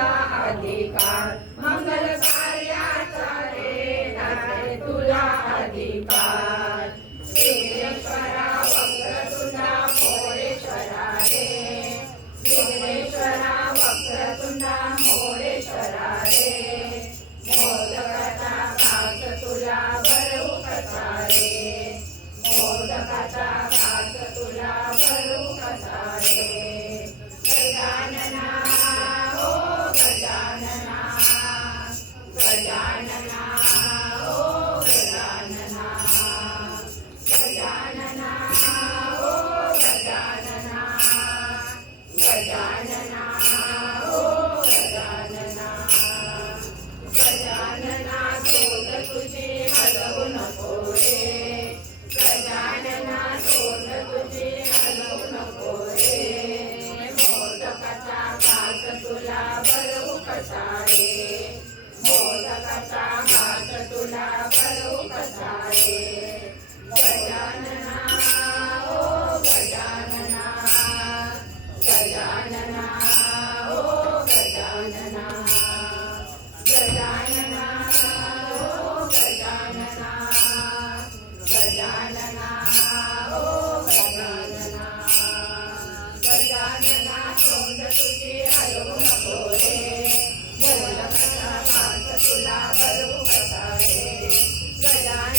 अधिकार. Kaya niya. तुला भरू कसा रे गजानना